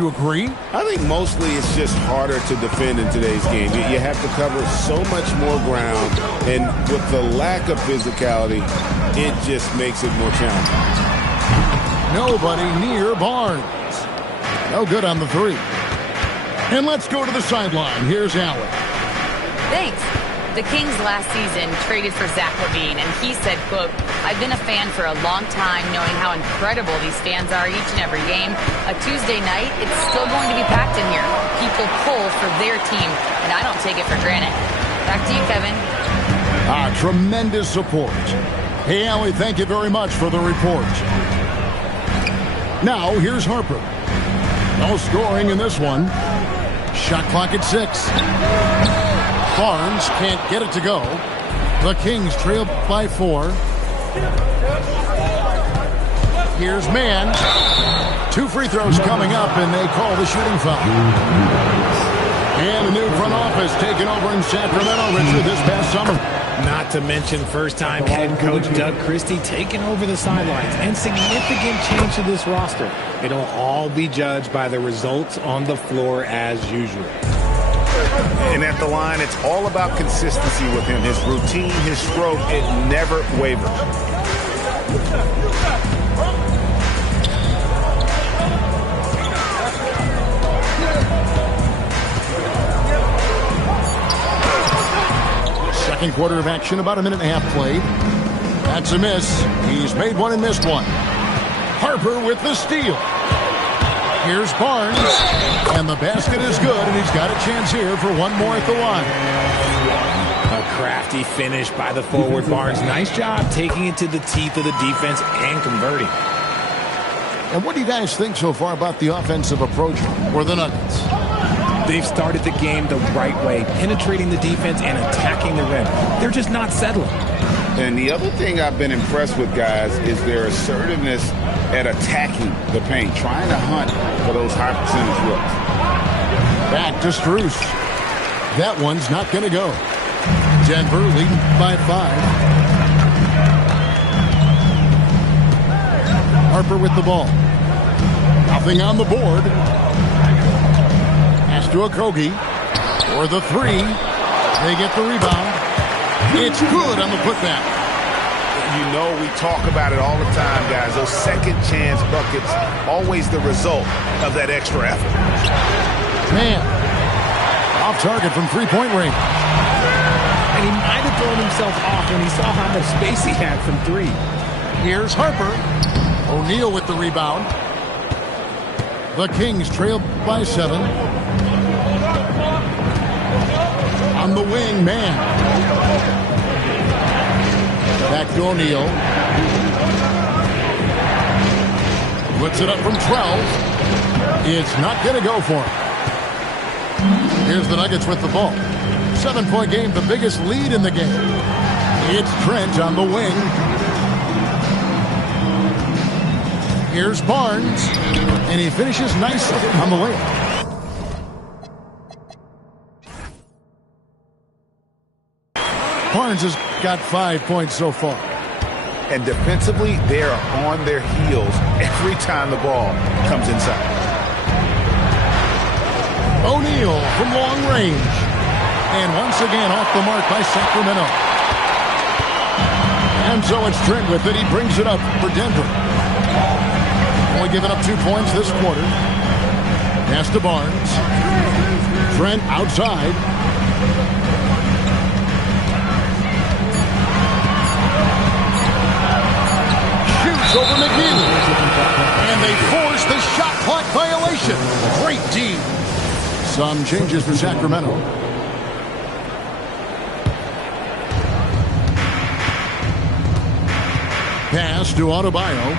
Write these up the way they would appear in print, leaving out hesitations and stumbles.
you agree? I think mostly it's just harder to defend in today's game. You have to cover so much more ground, and with the lack of physicality, it just makes it more challenging. Nobody near Barnes. No good on the three. And let's go to the sideline. Here's Allen. Thanks. The Kings last season traded for Zach LaVine, and he said, quote, "I've been a fan for a long time, knowing how incredible these fans are each and every game. A Tuesday night, it's still going to be packed in here. People pull for their team, and I don't take it for granted." Back to you, Kevin. Tremendous support. Hey, Allie, thank you very much for the report. Now, here's Harper. No scoring in this one. Shot clock at 6. Barnes can't get it to go. The Kings trail by 4. Here's Mann. 2 free throws coming up, and they call the shooting foul. And a new front office taking over in Sacramento, Richard, this past summer. Not to mention first-time head coach Doug Christie taking over the sidelines, and significant change to this roster. It'll all be judged by the results on the floor as usual. And at the line, it's all about consistency with him. His routine, his stroke, it never wavers. Second quarter of action, about a minute and a half played. That's a miss. He's made one and missed one. Harper with the steal. Here's Barnes, and the basket is good, and he's got a chance here for one more at the line. A crafty finish by the forward Barnes. Nice job taking it to the teeth of the defense and converting. And what do you guys think so far about the offensive approach for the Nuggets? They've started the game the right way, penetrating the defense and attacking the rim. They're just not settling. And the other thing I've been impressed with, guys, is their assertiveness at attacking the paint, trying to hunt for those high percentage looks. Back to Strus. That one's not going to go. Denver leading by 5. Harper with the ball. Nothing on the board. Pass to Okogie. For the 3. They get the rebound. It's good on the putback. You know, we talk about it all the time, guys. Those second chance buckets, always the result of that extra effort. Man, off target from three-point range. And he might have thrown himself off when he saw how much space he had from 3. Here's Harper. O'Neal with the rebound. The Kings trail by 7. On the wing, man. Back to O'Neal. Puts it up from 12. It's not going to go for him. Here's the Nuggets with the ball. 7-point game, the biggest lead in the game. It's Trent on the wing. Here's Barnes. And he finishes nicely on the layup. Barnes has got 5 points so far. And defensively, they are on their heels every time the ball comes inside. O'Neal from long range. And once again off the mark by Sacramento. And so it's Trent with it. He brings it up for Denver. Only giving up 2 points this quarter. Pass to Barnes. Trent outside. Shoots over McGee. And they force the shot clock violation. Great D. Some changes for Sacramento. Pass to Adebayo.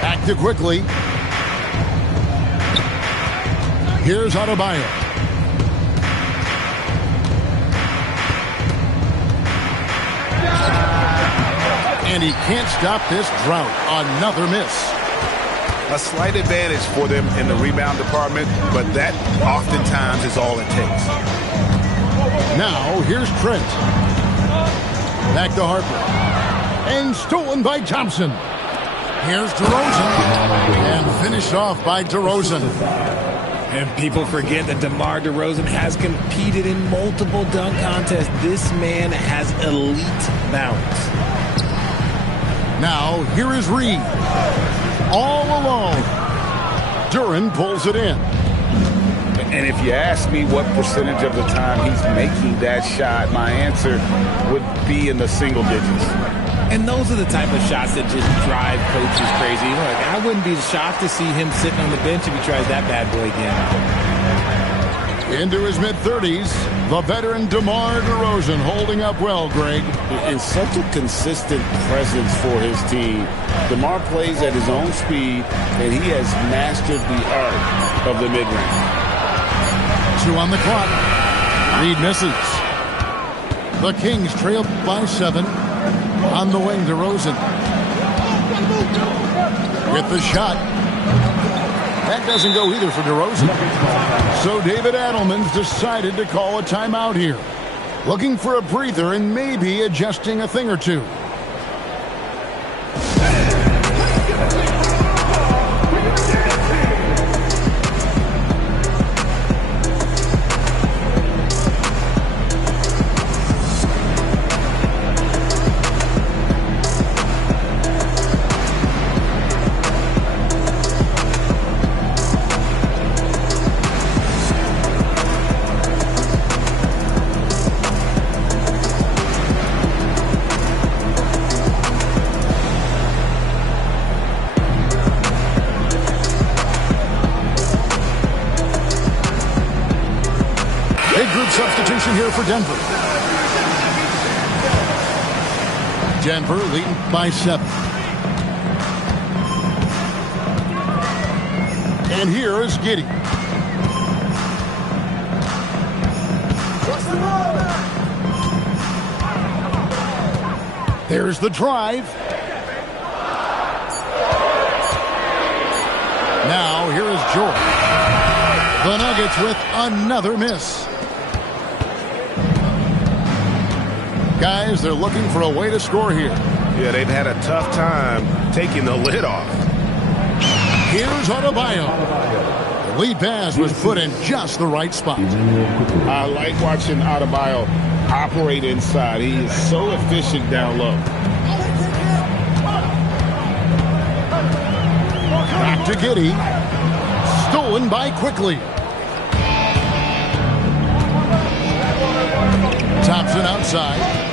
Back to quickly. Here's Adebayo. And he can't stop this drought. Another miss. A slight advantage for them in the rebound department, but that oftentimes is all it takes. Now, here's Trent. Back to Harper. And stolen by Thompson. Here's DeRozan. And finished off by DeRozan. And people forget that DeMar DeRozan has competed in multiple dunk contests. This man has elite balance. Now, here is Reed. All alone. Duran pulls it in. And if you ask me what percentage of the time he's making that shot, my answer would be in the single digits. And those are the type of shots that just drive coaches crazy. Look, I wouldn't be shocked to see him sitting on the bench if he tries that bad boy again. Into his mid-30s, the veteran DeMar DeRozan holding up well, Greg. And such a consistent presence for his team. DeMar plays at his own speed, and he has mastered the art of the mid-range. 2 on the clock. Reed misses. The Kings trail by 7. On the wing, DeRozan. With the shot. That doesn't go either for DeRozan. So David Adelman's decided to call a timeout here. Looking for a breather and maybe adjusting a thing or two. Substitution here for Denver. Denver leading by 7. And here is Giddey. There's the drive. Now here is George. The Nuggets with another miss. Guys, they're looking for a way to score here. Yeah, they've had a tough time taking the lid off. Here's Adebayo. The lead pass was put in just the right spot. I like watching Adebayo operate inside. He is so efficient down low. Back to Giddey. Stolen by Quickly. Thompson outside.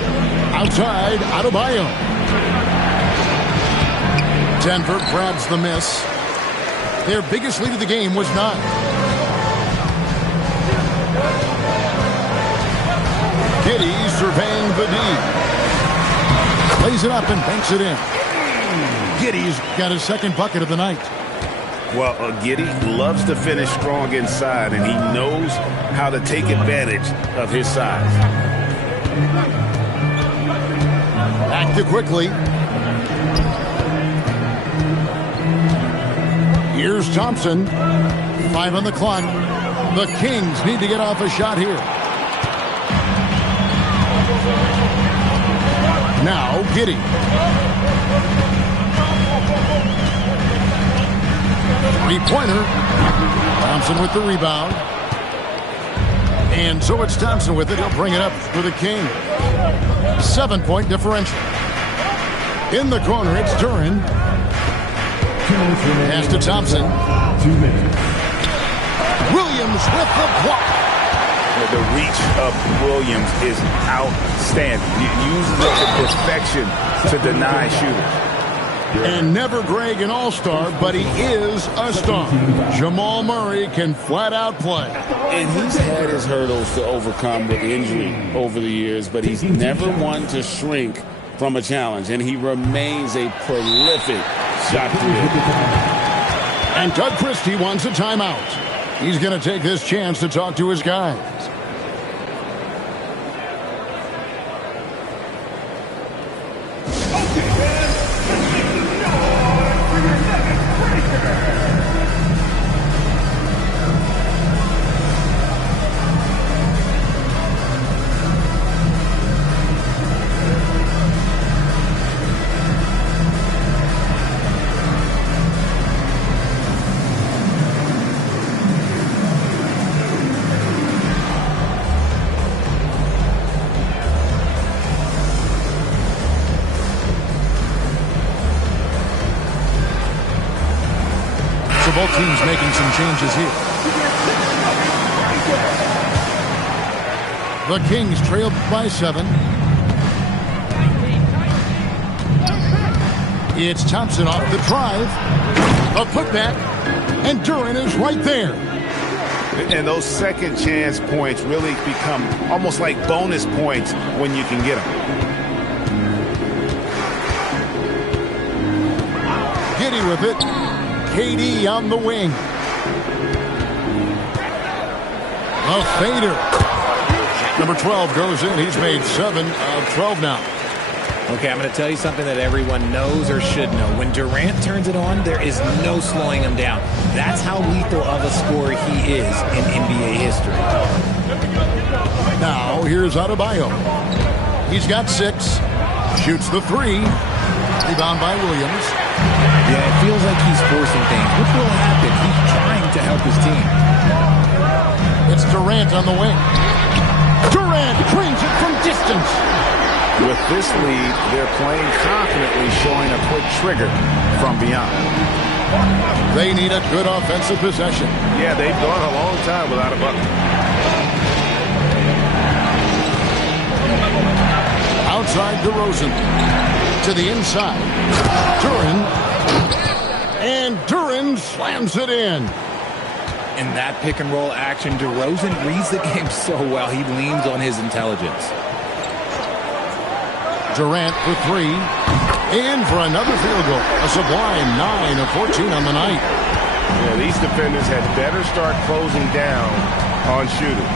Outside, Adebayo. Denver grabs the miss. Their biggest lead of the game was 9. Giddey surveying the D. Plays it up and banks it in. Giddey's got his second bucket of the night. Well, Giddey loves to finish strong inside, and he knows how to take advantage of his size. Back to Quickly. Here's Thompson. 5 on the clock. The Kings need to get off a shot here. Now Giddey. Three-pointer. Thompson with the rebound. And so it's Thompson with it. He'll bring it up for the King. 7-point differential. In the corner, it's Duran. Pass to Thompson. 2 minutes. Williams with the block. The reach of Williams is outstanding. He uses it to perfection to deny shooters. And never Greg an all-star, but he is a star. Jamal Murray can flat out play. And he's had his hurdles to overcome with injury over the years, but he's never one to shrink from a challenge, and he remains a prolific shot creator. And Doug Christie wants a timeout. He's going to take this chance to talk to his guys. So both teams making some changes here. The Kings trail by 7. It's Thompson off the drive. A putback. And Duren is right there. And those second chance points really become almost like bonus points when you can get them. Giddy with it. KD on the wing. A fader. Number 12 goes in. He's made 7 of 12 now. Okay, I'm going to tell you something that everyone knows or should know. When Durant turns it on, there is no slowing him down. That's how lethal of a scorer he is in NBA history. Now, here's Adebayo. He's got 6. Shoots the 3. Rebound by Williams. Yeah, it feels like he's forcing things. What will happen? He's trying to help his team. It's Durant on the wing. Durant drains it from distance. With this lead, they're playing confidently, showing a quick trigger from beyond. They need a good offensive possession. Yeah, they've gone a long time without a bucket. Outside DeRozan. To the inside. Duren. And Duren slams it in. In that pick and roll action, DeRozan reads the game so well, he leans on his intelligence. Durant for 3. In for another field goal. A sublime 9 of 14 on the night. Yeah, these defenders had better start closing down on shooting.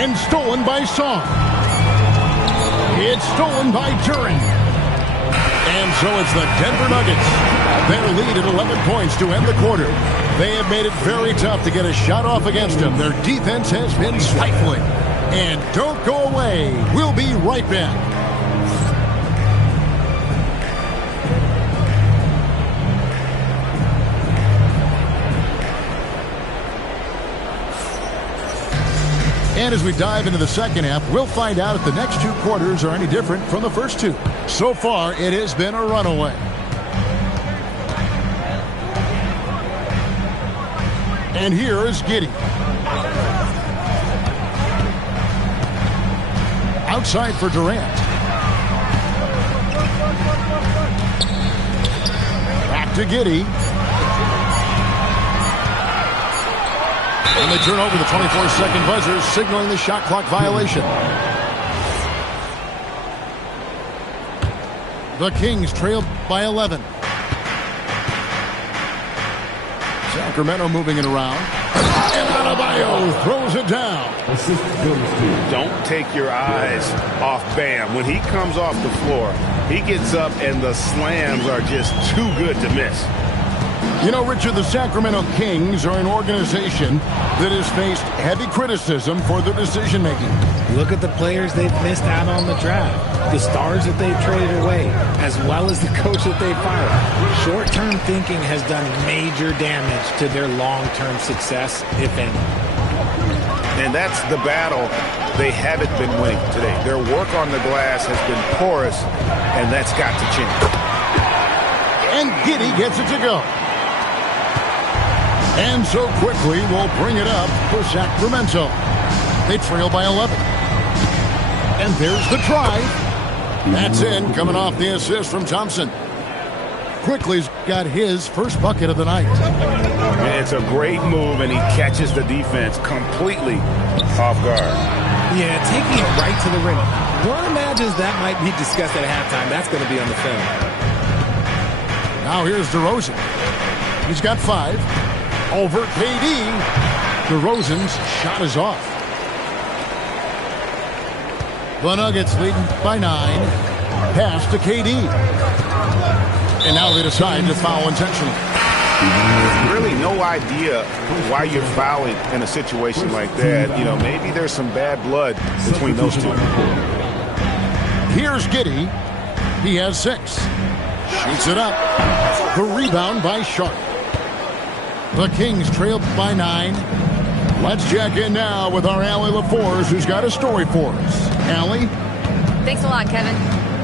And stolen by Song. It's stolen by Duren. And so it's the Denver Nuggets. Their lead at 11 points to end the quarter. They have made it very tough to get a shot off against them. Their defense has been stifling. And don't go away. We'll be right back. And as we dive into the second half, we'll find out if the next 2 quarters are any different from the first 2. So far, it has been a runaway. And here is Giddy. Outside for Durant. Back to Giddy. And they turn over the 24-second buzzer, signaling the shot clock violation. The Kings trail by 11. Sacramento moving it around. And Adebayo throws it down. Don't take your eyes off Bam. When he comes off the floor, he gets up and the slams are just too good to miss. You know, Richard, the Sacramento Kings are an organization that has faced heavy criticism for their decision-making. Look at the players they've missed out on the draft, the stars that they've traded away, as well as the coach that they fired. Short-term thinking has done major damage to their long-term success, if any. And that's the battle they haven't been winning today. Their work on the glass has been porous, and that's got to change. And Giddy gets it to go. And so quickly, we'll bring it up for Sacramento. They trail by 11. And there's the try. That's in, coming off the assist from Thompson. Quickly's got his first bucket of the night. It's a great move, and he catches the defense completely off guard. Yeah, taking it right to the rim. One imagines that might be discussed at halftime. That's going to be on the film. Now here's DeRozan. He's got 5. Over KD. DeRozan's shot is off. The Nuggets leading by 9. Pass to KD. And now they decide to foul intentionally. Really no idea why you're fouling in a situation like that. You know, maybe there's some bad blood between those two. Here's Giddy. He has 6. Shoots it up. The rebound by Sharp. The Kings trail by 9. Let's check in now with our Allie LaForce, who's got a story for us. Allie? Thanks a lot, Kevin.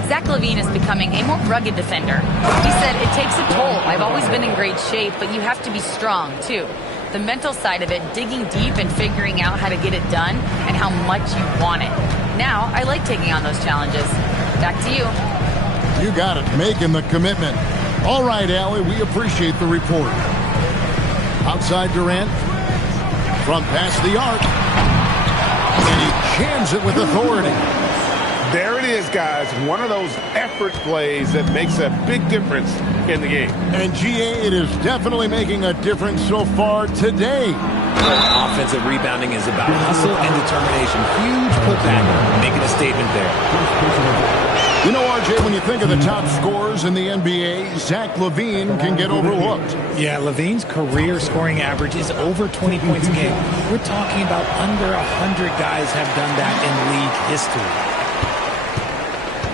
Zach LaVine is becoming a more rugged defender. He said, "It takes a toll. I've always been in great shape, but you have to be strong, too." The mental side of it, digging deep and figuring out how to get it done and how much you want it. Now, I like taking on those challenges. Back to you. You got it, making the commitment. All right, Allie, we appreciate the report. Outside Durant, from past the arc, and he jams it with authority. There it is, guys. One of those effort plays that makes a big difference in the game. And GA, it is definitely making a difference so far today. Offensive rebounding is about hustle and determination. Huge putback, making a statement there. You know, RJ, when you think of the top scorers in the NBA, Zach LaVine can get overlooked. Yeah, LaVine's career scoring average is over 20 points a game. We're talking about under 100 guys have done that in league history.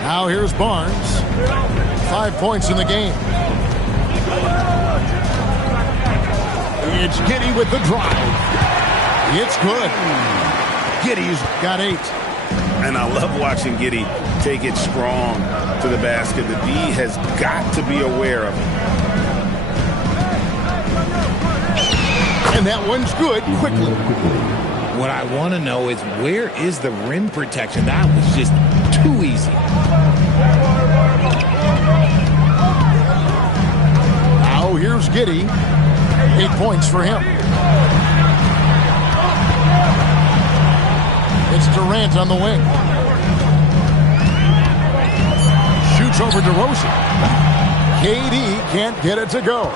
Now here's Barnes. 5 points in the game. It's Giddey with the drive. It's good. Giddey's got 8. And I love watching Giddey take it strong to the basket. The D has got to be aware of it. And that one's good quickly. What I want to know is, where is the rim protection? That was just too easy. Now here's Giddey. 8 points for him. It's Durant on the wing. Shoots over DeRozan. KD can't get it to go.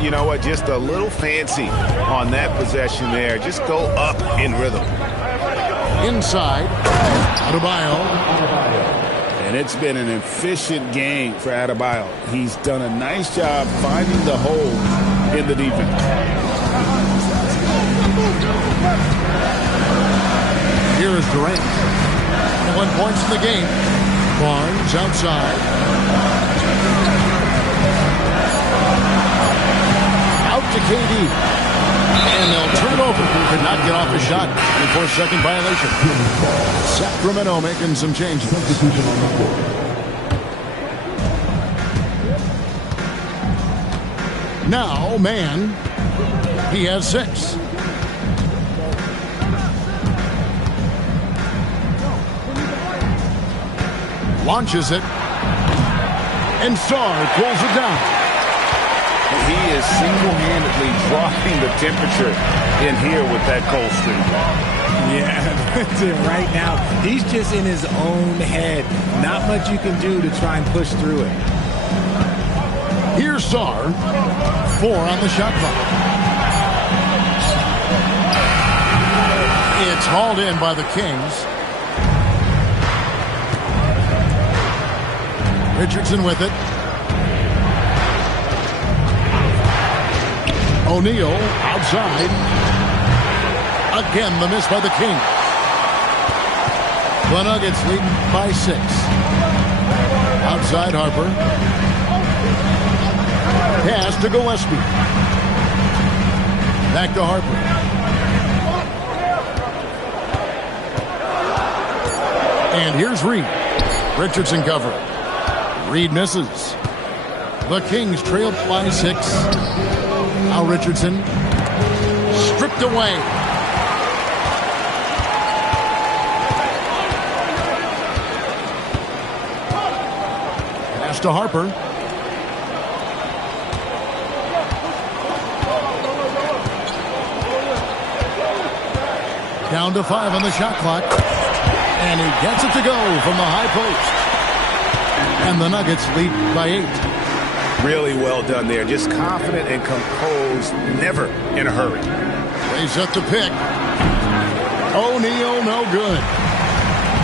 You know what? Just a little fancy on that possession there. Just go up in rhythm. Inside. Adebayo. And it's been an efficient game for Adebayo. He's done a nice job finding the holes in the defense. Here is Durant. 1 points in the game. Barnes outside. Out to KD. And they'll turn it over. Could not get off a shot. 4-second violation. Sacramento making some changes. Now, man, he has 6. Launches it. And Sarr pulls it down. He is single-handedly dropping the temperature in here with that cold streak. Yeah, that's it right now. He's just in his own head. Not much you can do to try and push through it. Here's Sarr. 4 on the shot clock. It's hauled in by the Kings. Richardson with it. O'Neal outside. Again, the miss by the Kings. The Nuggets lead by 6. Outside Harper. Pass to Gillespie. Back to Harper. And here's Reed. Richardson cover. Reed misses. The Kings trail by 6. Now Richardson. Stripped away. Pass to Harper. Down to 5 on the shot clock. And he gets it to go from the high post. And the Nuggets lead by 8. Really well done there. Just confident and composed, never in a hurry. Plays up the pick. O'Neal, no good.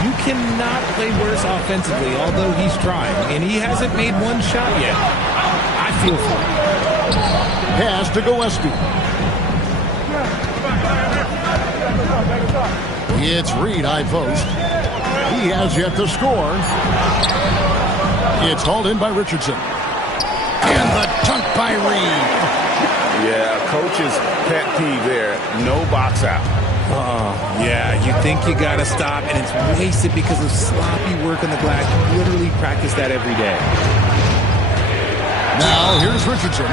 You cannot play worse offensively, although he's trying. And he hasn't made one shot yet. I feel for him. Pass to Gillespie. It's Reed, high post. He has yet to score. It's hauled in by Richardson. And the dunk by Reed. Yeah, coach's pet peeve there. No box out. Yeah, you think you got to stop, and it's wasted because of sloppy work on the glass. You literally practice that every day. Now, here's Richardson.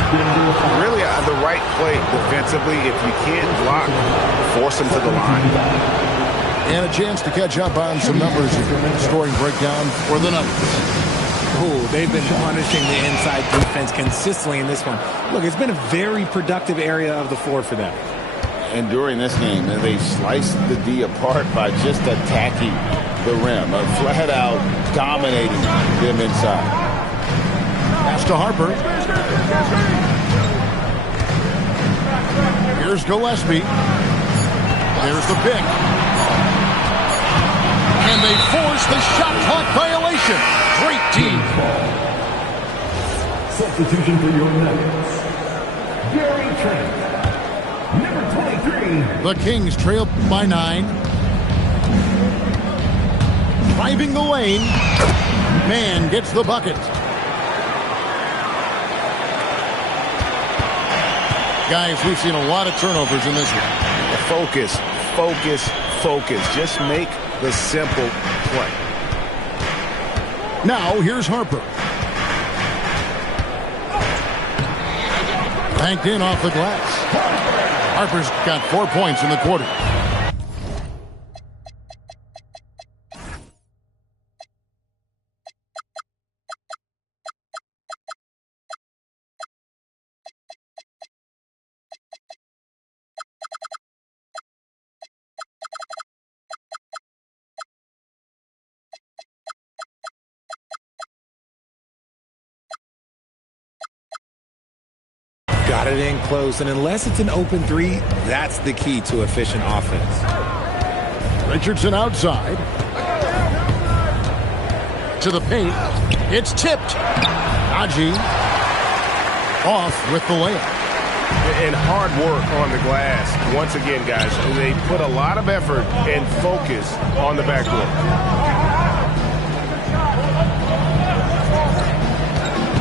Really the right play defensively. If you can't block, force him to the line. And a chance to catch up on some numbers if you're in the scoring breakdown for the Nuggets. Oh, they've been punishing the inside defense consistently in this one. Look, it's been a very productive area of the floor for them. And during this game, they've sliced the D apart by just attacking the rim, flat out dominating them inside. Pass to Harper. Here's Gillespie. There's the pick. And they force the shot clock violation. Great team. Substitution for your Nuggets. Gary Trent. Number 23. The Kings trail by 9. Driving the lane. Man gets the bucket. Guys, we've seen a lot of turnovers in this one. Focus, focus, focus. Just make the simple play. Now, here's Harper. Banked in off the glass. Harper's got 4 points in the quarter. Got it in close, and unless it's an open three, that's the key to efficient offense. Richardson outside. To the paint. It's tipped. Haji off with the layup. And hard work on the glass. Once again, guys, they put a lot of effort and focus on the backboard.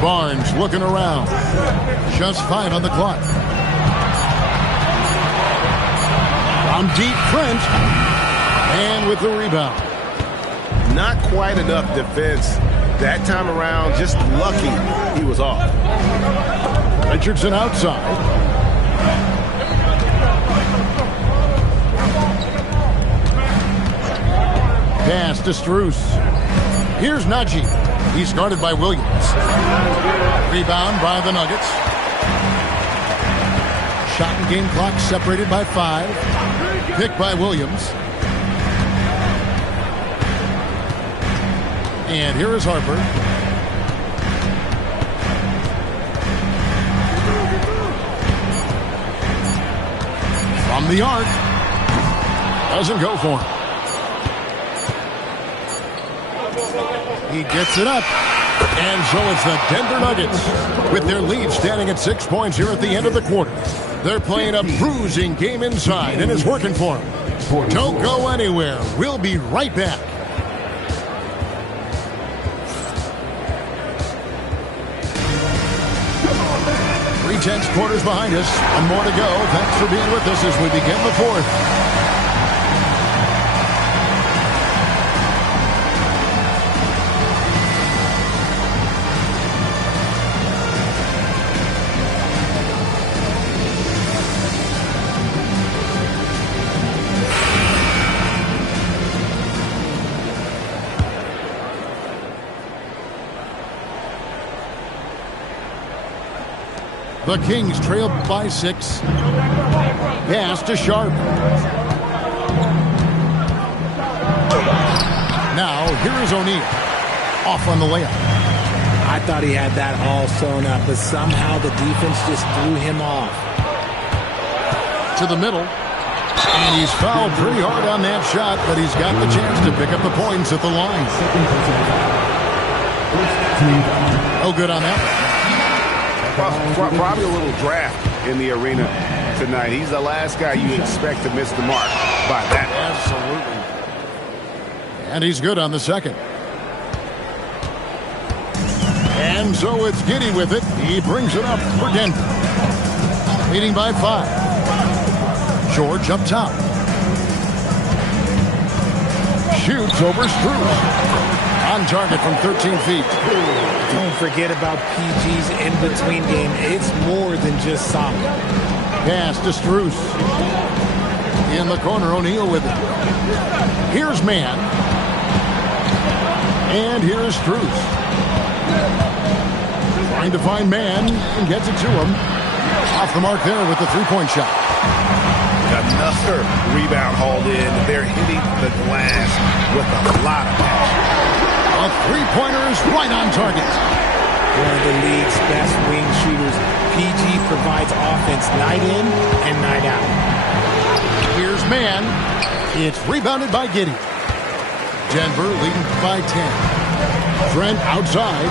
Barnes looking around. Just 5 on the clock. From deep, Trent. And with the rebound. Not quite enough defense that time around. Just lucky he was off. Richardson outside. Pass to Strus. Here's Najee. He's guarded by Williams. Rebound by the Nuggets. Shot and game clock separated by 5. Pick by Williams. And here is Harper. From the arc. Doesn't go for him. He gets it up. And so it's the Denver Nuggets with their lead standing at 6 points here at the end of the quarter. They're playing a bruising game inside, and it's working for them. Don't go anywhere. We'll be right back. 3/10 quarters behind us. And more to go. Thanks for being with us as we begin the fourth. The Kings trail by 6. Pass to Sharp. Now, here is O'Neal. Off on the layup. I thought he had that all sewn up, but somehow the defense just threw him off. To the middle. And he's fouled pretty hard on that shot, but he's got the chance to pick up the points at the line. No good on that. Probably a little draft in the arena tonight. He's the last guy you expect to miss the mark by that. Absolutely. And he's good on the second. And so it's Giddey with it. He brings it up for Denver. Leading by 5. George up top. Shoots over Strus. On target from 13 feet. Don't forget about PG's in-between game. It's more than just solid. Pass to Strus. In the corner, O'Neal with it. Here's Mann. And here's Strus. Trying to find Mann and gets it to him. Off the mark there with the three-point shot. Another rebound hauled in. They're hitting the glass with a lot of passion. A three-pointer is right on target. One of the league's best wing shooters. PG provides offense night in and night out. Here's Mann. It's rebounded by Giddey. Denver leading by 10. Trent outside.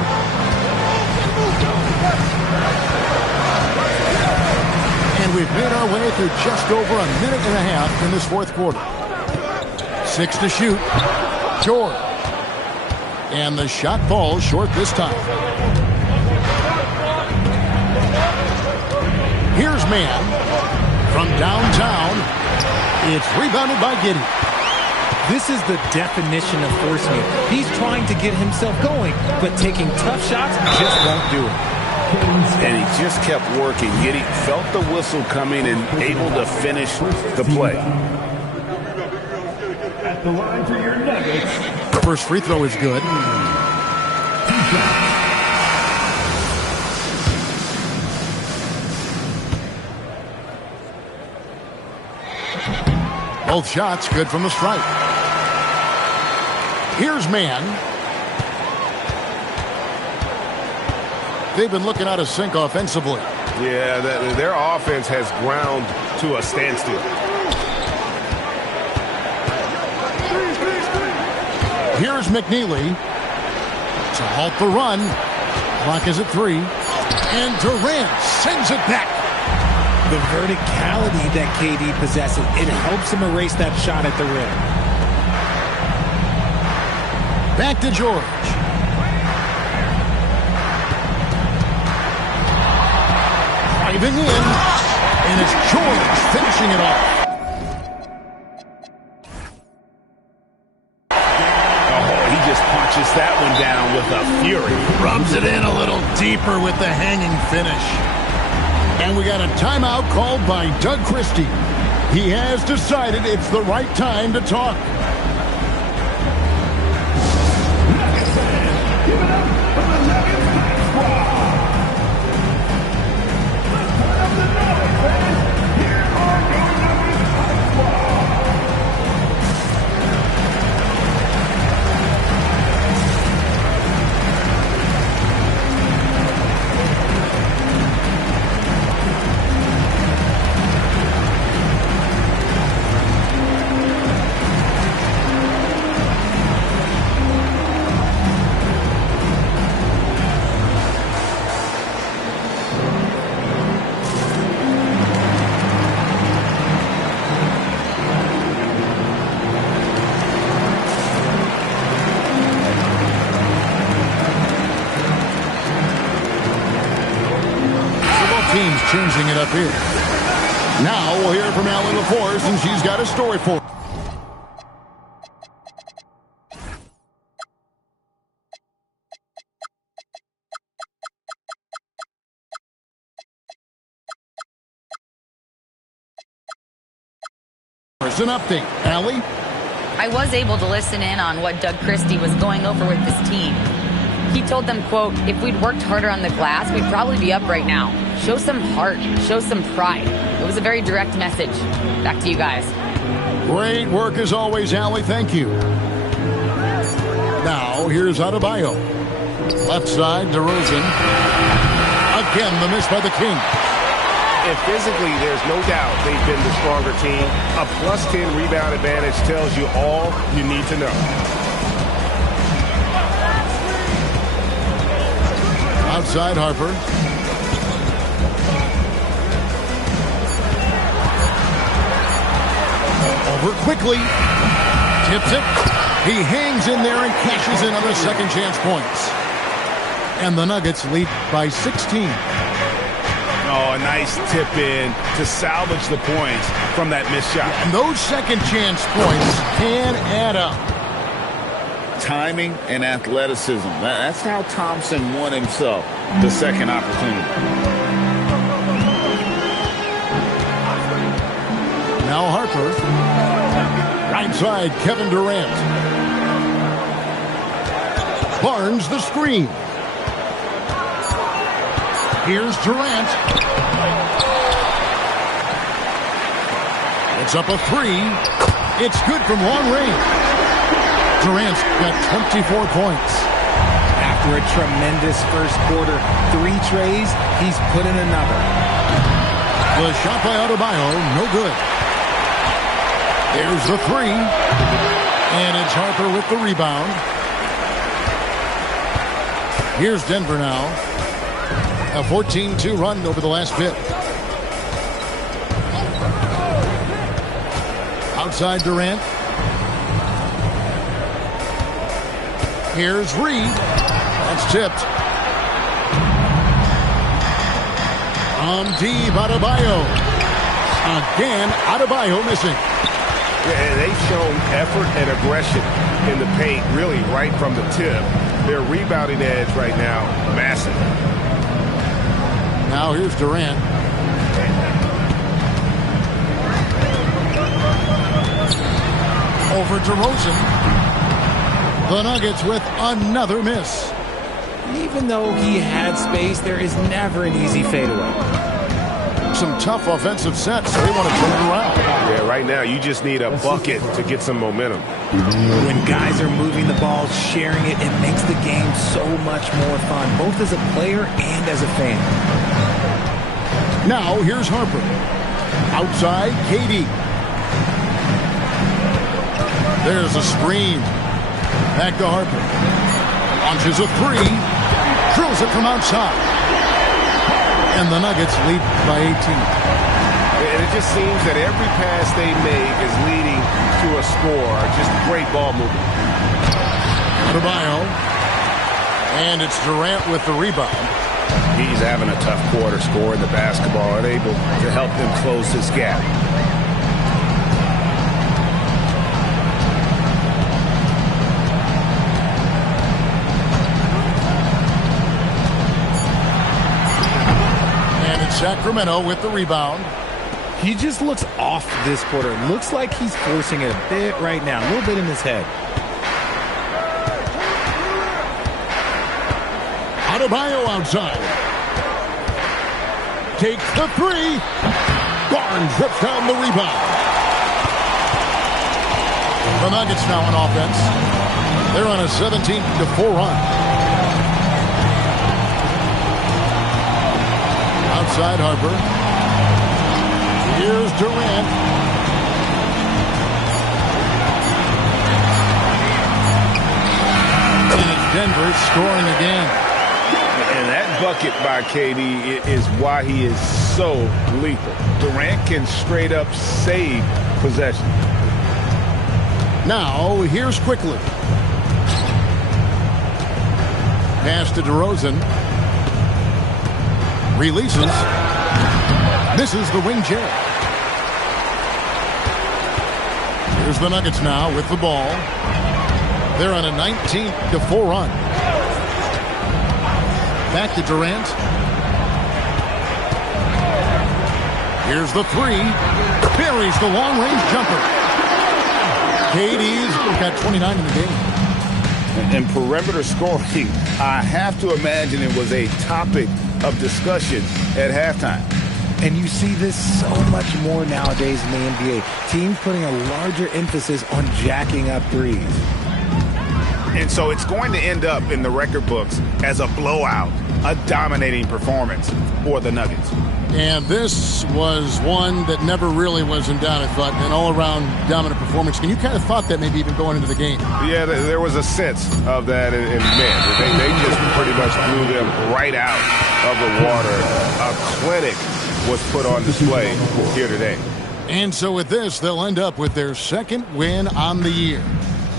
And we've made our way through just over a minute and a half in this fourth quarter. 6 to shoot. George. And the shot falls short this time. Here's Mann. From downtown, it's rebounded by Giddey. This is the definition of forcing it. He's trying to get himself going, but taking tough shots just won't do it. And he just kept working. Giddey felt the whistle coming and able to finish the play. At the line for your Nuggets. First free throw is good. Both shots good from the stripe. Here's Mann. They've been looking out of sync offensively. Yeah, their offense has ground to a standstill. Here's McNeely to halt the run. Clock is at 3. And Durant sends it back. The verticality that KD possesses, it helps him erase that shot at the rim. Back to George. Driving in. And it's George finishing it off. Punches that one down with a fury. Rubs it in a little deeper with the hanging finish. And we got a timeout called by Doug Christie. He has decided it's the right time to talk. Nuggets fans, give it up for the Nuggets squad. Let's turn up the Nuggets fans. Here are your Nuggets squad. Teams changing it up here. Now we'll hear from Allie LaForce, and she's got a story for us. An update, Allie. I was able to listen in on what Doug Christie was going over with this team. He told them, quote, if we'd worked harder on the glass, we'd probably be up right now. Show some heart. Show some pride. It was a very direct message. Back to you guys. Great work as always, Allie. Thank you. Now, here's Adebayo. Left side, DeRozan. Again, the miss by the Kings. And physically, there's no doubt they've been the stronger team. A +10 rebound advantage tells you all you need to know. Outside Harper. Over quickly. Tips it. He hangs in there and cashes in on the second chance points. And the Nuggets lead by 16. Oh, a nice tip in to salvage the points from that missed shot. And those second chance points can add up. timing and athleticism. That's how Thompson won himself the second opportunity. Now Harper. Right side, Kevin Durant. Barnes the screen. Here's Durant. It's up a three. It's good from long range. Durant's got 24 points. After a tremendous first quarter, 3 trays, he's put in another. The shot by Adebayo, no good. There's the three. And it's Harper with the rebound. Here's Denver now. A 14-2 run over the last bit. Outside Durant. Here's Reed. That's tipped. On deep, Adebayo. Again, Adebayo missing. Yeah, they've shown effort and aggression in the paint, really right from the tip. Their rebounding edge right now, massive. Now here's Durant. Over DeRozan. The Nuggets with another miss. Even though he had space, there is never an easy fadeaway. Some tough offensive sets. They want to turn it around. Yeah, right now you just need a bucket to get some momentum. When guys are moving the ball, sharing it, it makes the game so much more fun, both as a player and as a fan. Now here's Harper. Outside, KD. There's a screen. Back to Harper. Launches a three. Drills it from outside. And the Nuggets lead by 18. And it just seems that every pass they make is leading to a score. Just great ball movement. Adebayo. And it's Durant with the rebound. He's having a tough quarter, scoring the basketball, and able to help them close this gap. Sacramento with the rebound. He just looks off this quarter. Looks like he's forcing it a bit right now. A little bit in his head. Adebayo outside. Takes the three. Barnes rips down the rebound. The Nuggets now on offense. They're on a 17-4 run. Outside Harper. Here's Durant. And Denver scoring again. And that bucket by KD is why he is so lethal. Durant can straight up save possession. Now here's Quickly. Pass to DeRozan. Releases. Misses the wing chair. Here's the Nuggets now with the ball. They're on a 19-4 run. Back to Durant. Here's the three. Buries the long-range jumper. KD's got 29 in the game. And perimeter scoring, I have to imagine it was a topic of discussion at halftime. And you see this so much more nowadays in the NBA. Teams putting a larger emphasis on jacking up threes. And so it's going to end up in the record books as a blowout, a dominating performance for the Nuggets. And this was one that never really was in doubt, I thought, an all-around dominant performance. And you kind of thought that maybe even going into the game. Yeah, there was a sense of that, and man, they just pretty much blew them right out of the water. A clinic was put on display here today. And so with this, they'll end up with their second win on the year.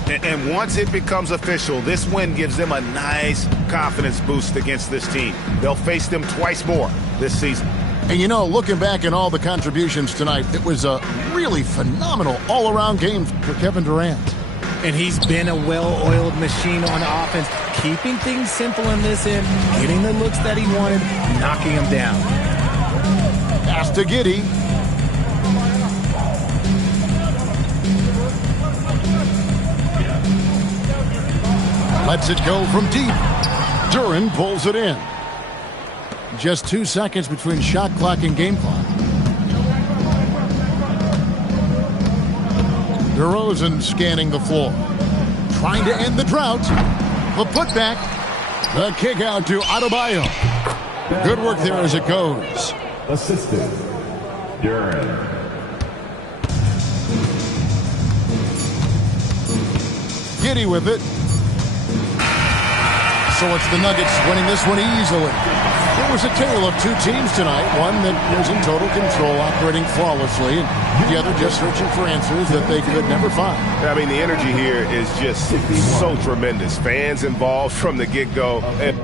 And once it becomes official, this win gives them a nice confidence boost against this team. They'll face them twice more this season. And you know, looking back at all the contributions tonight, it was a really phenomenal all-around game for Kevin Durant. And he's been a well-oiled machine on offense, keeping things simple in this end, getting the looks that he wanted, knocking them down. Pass to Giddey. Lets it go from deep. Duran pulls it in. Just 2 seconds between shot clock and game clock. DeRozan scanning the floor. Trying to end the drought. The putback. The kick out to Adebayo. Good work there as it goes. Assistant, Duran. Giddey with it. So it's the Nuggets winning this one easily. It was a tale of two teams tonight. One that was in total control, operating flawlessly, and the other just searching for answers that they could never find. I mean, the energy here is just so tremendous. Fans involved from the get-go. And